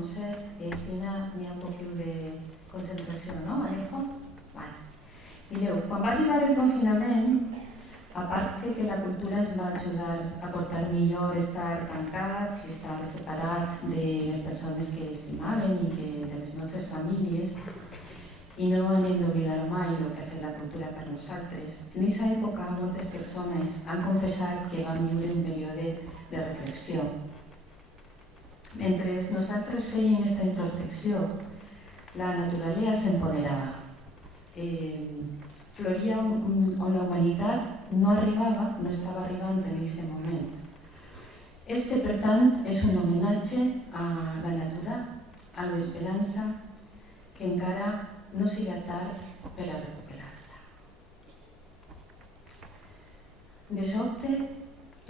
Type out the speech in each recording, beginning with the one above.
concert i així n'hi ha un poquet de concentració, no, Alejo? Vale. Mireu, quan va arribar el confinament, a part que la cultura ens va ajudar a portar millor estar tancats i estar separats de les persones que estimaven i de les nostres famílies, i no hem d'oblidar mai el que ha fet la cultura per nosaltres. En aquesta època moltes persones han confessat que van viure un període de reflexió. Mentre nosaltres fèiem aquesta introspecció, la naturalesa s'empoderava. Floria on la humanitat no arribava, no estava arribant en aquest moment. Este, per tant, és un homenatge a la natura, a l'esperança que encara no siga tard per a recuperar-la. De sobte,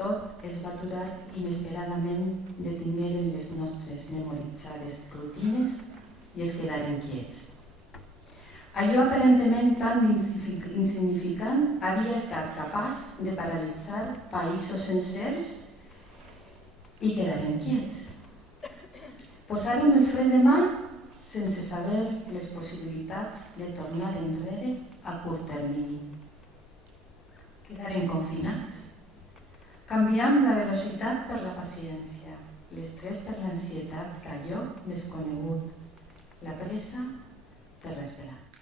tot es va aturar inesperadament detingueren les nostres memoritzades rutines i es quedaren quiets. Allò aparentment tan insignificant havia estat capaç de paralitzar països sencers i quedaren quiets. Posaren el fre de mà sense saber les possibilitats de tornar enrere a curt termini. Quedaren confinats, canviant la velocitat per la paciència, l'estrès per l'ansietat d'allò desconegut, la pressa per l'esperança.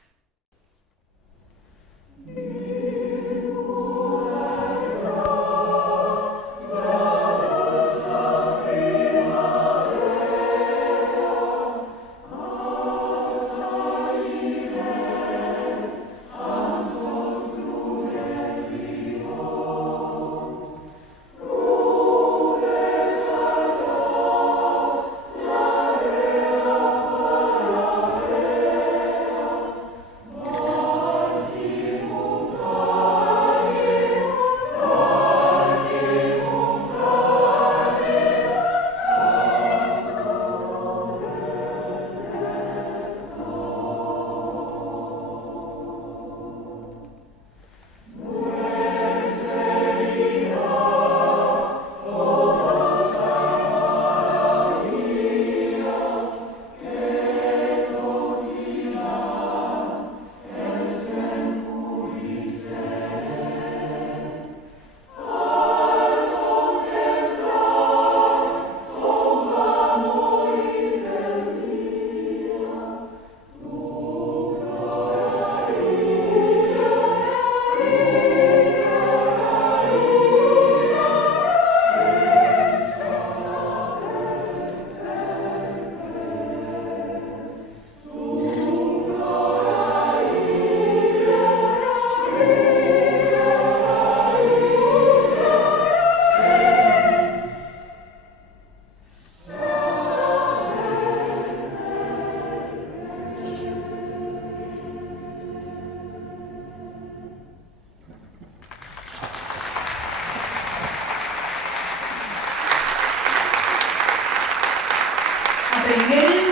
Aprengueren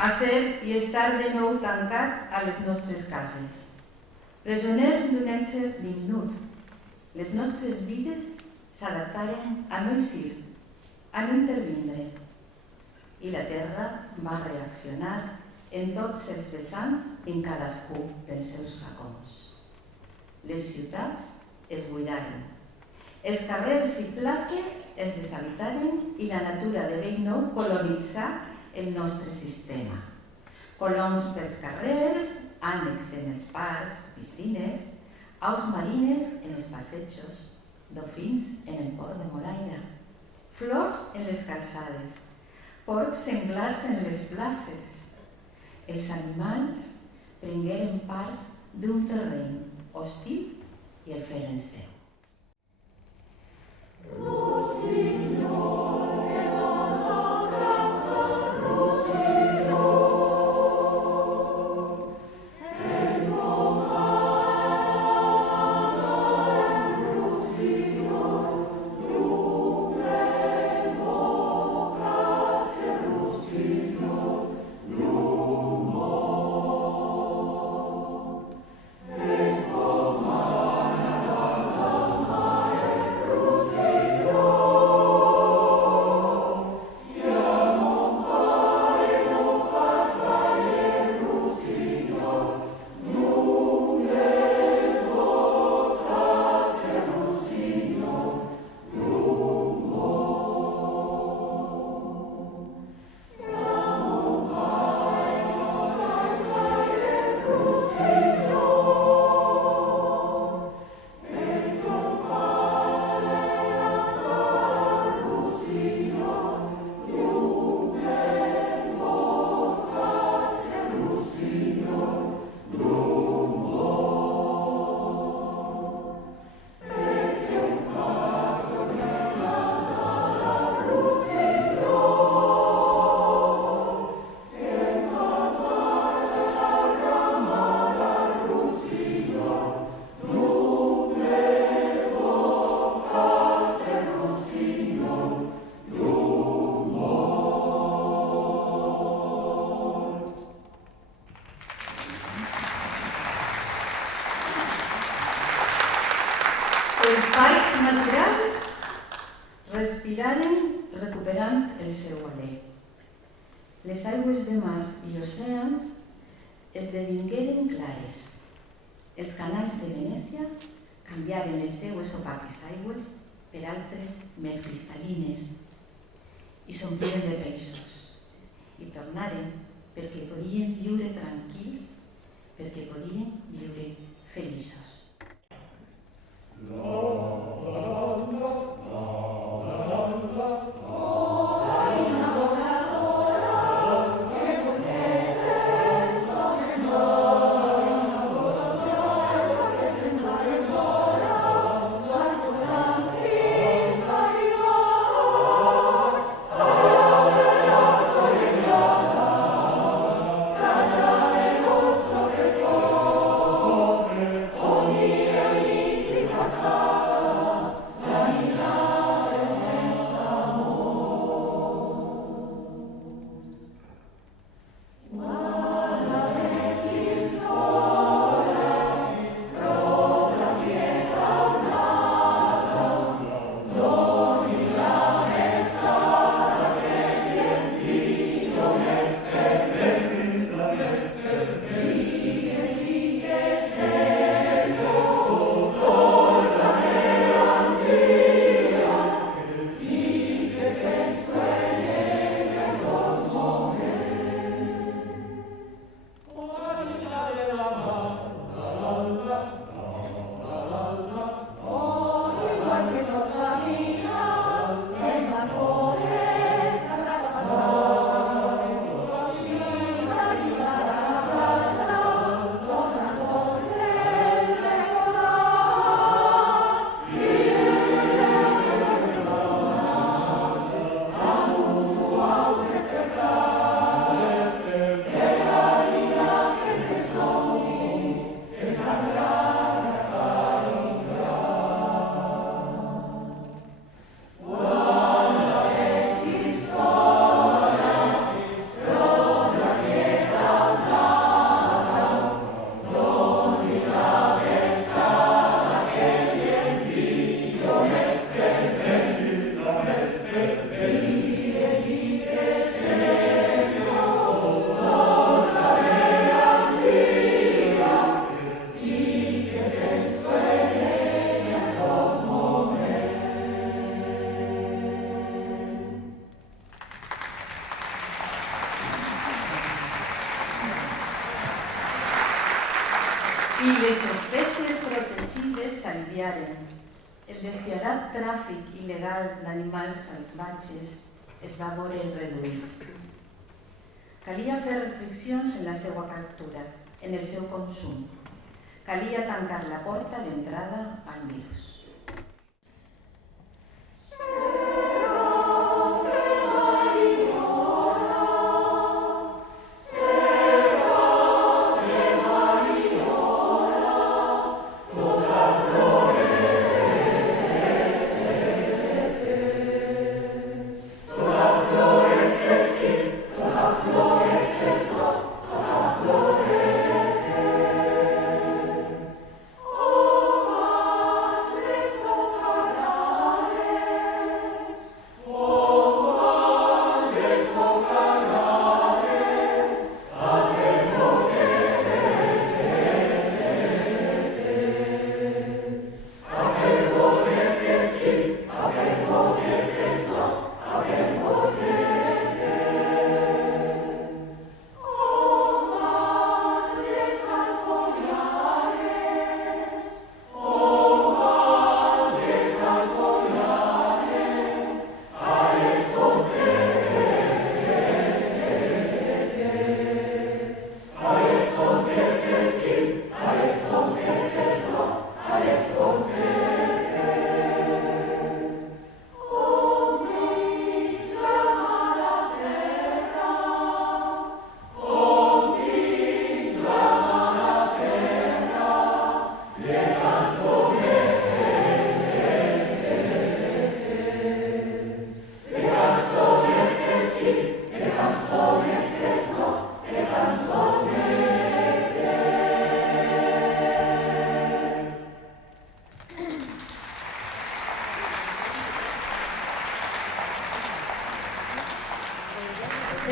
a ser i estar de nou tancat a les nostres cases. Presoners d'un ésser diminut, les nostres vides s'adaptaren a no eixir, a no intervindre. I la terra va reaccionar en tots els vessants en cadascú dels seus racons. Les ciutats es buidaren. Els carrers i places es deshabitaren i la natura de vell nou colonitzà el nostre sistema. Coloms pels carrers, ànecs en els parcs, piscines, aus marines en els passejos, dofins en el port de Moraira, flors en les calçades, porcs senglars en les places. Els animals prengueren part d'un terreny hostil i el feren seu. Oh, Els parcs naturals respiraren recuperant el seu alè. Les aigües de mars i oceans esdevingueren clares. Els canals de Venècia canviaren les seues opaques aigües per altres més cristal·lines i s'ompliren de peixos. I tornaren perquè podien viure tranquils, perquè podien viure feliços. I les espècies protegides s'aliviaren. El despiadat tràfic il·legal d'animals salvatges es va veure reduït. Calia fer restriccions en la seva captura, en el seu consum. Calia tancar la porta d'entrada al virus.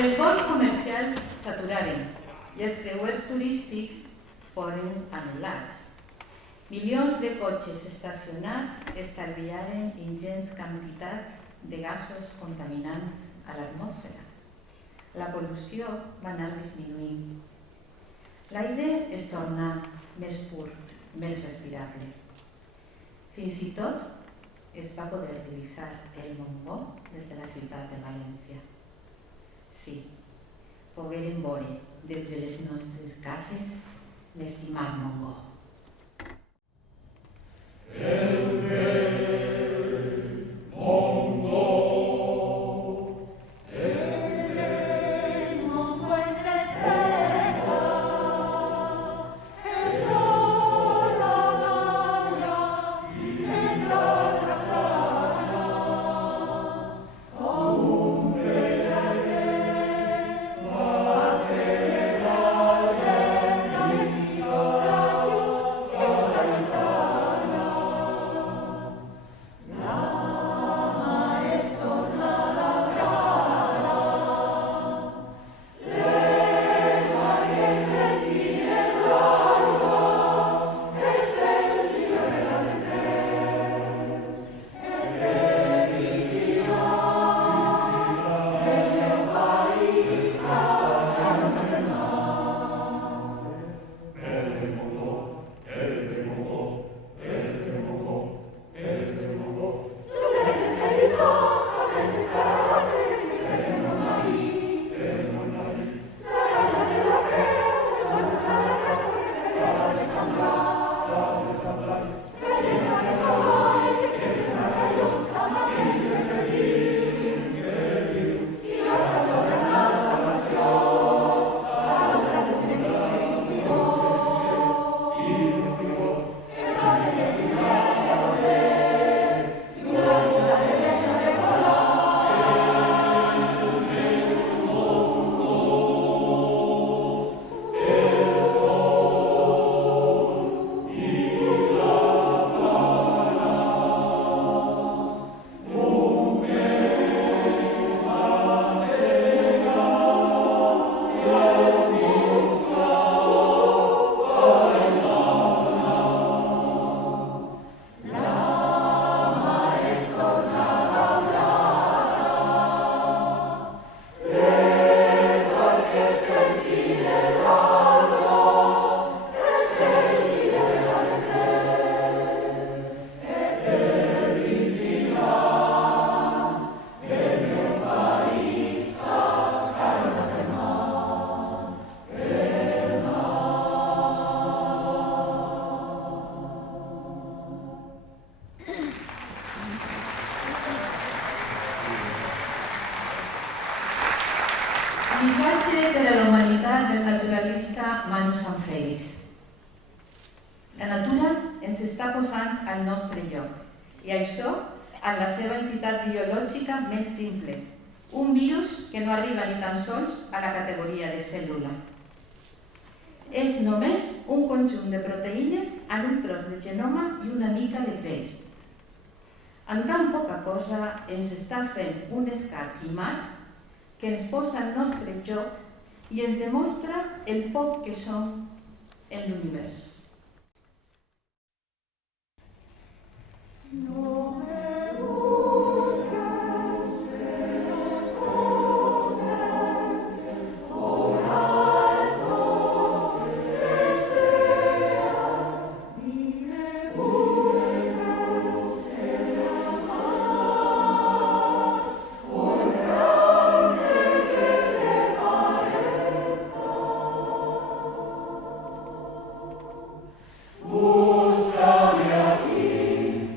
Els vols comercials s'aturaren i els creuers turístics foren anul·lats. Milions de cotxes estacionats estalviaren ingents quantitats de gasos contaminants a l'atmosfera. La pol·lució va anar disminuint. L'aire es torna més pur, més respirable. Fins i tot es va poder divisar el Montgó des de la ciutat de València. Sí, poguérem veure des de les nostres cases l'estimat Montgó. Missatge per a la humanitat del naturalista Manu Sanfélix. La natura ens està posant al nostre lloc, i això en la seva entitat biològica més simple, un virus que no arriba ni tan sols a la categoria de cèl·lula. És només un conjunt de proteïnes en un tros de genoma i una mica de greix. En tan poca cosa ens està fent un escarc llimat que ens posa al nostre joc i ens demostra el poc que som en l'univers. Buscame aquí,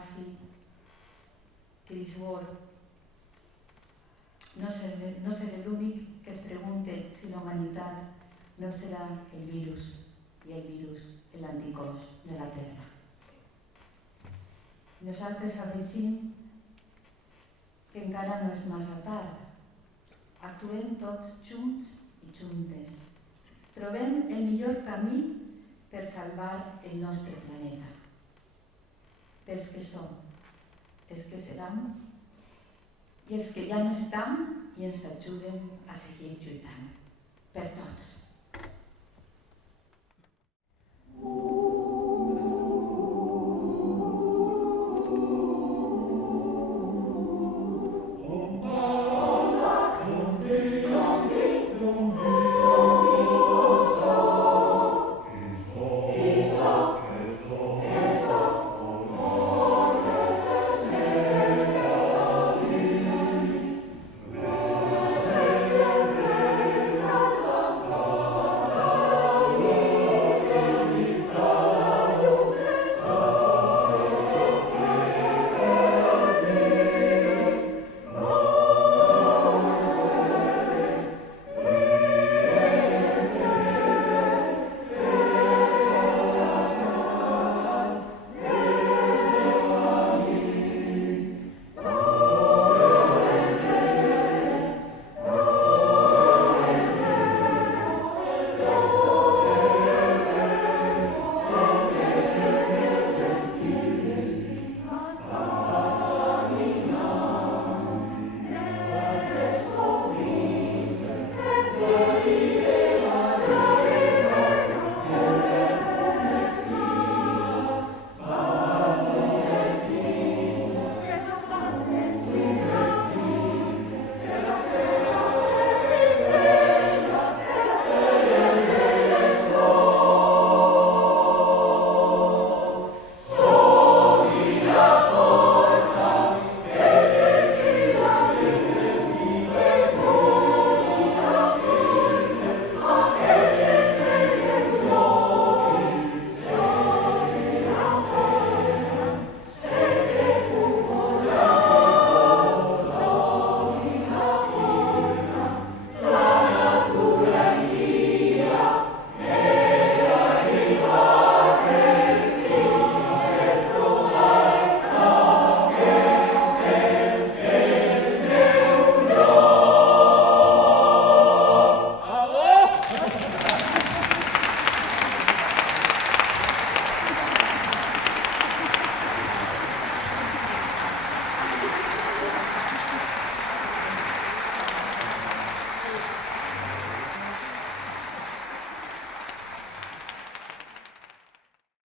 McAfee, Chris Ward. No seré l'únic que es pregunte si la humanitat no serà el virus i el virus l'anticòs de la Terra. Nosaltres afegim que encara no és massa tard. Actuem tots junts i juntes. Trobem el millor camí per salvar el nostre planeta. Pels que som, els que seran i els que ja no estan i ens ajuden a seguir lluitant. Per tots.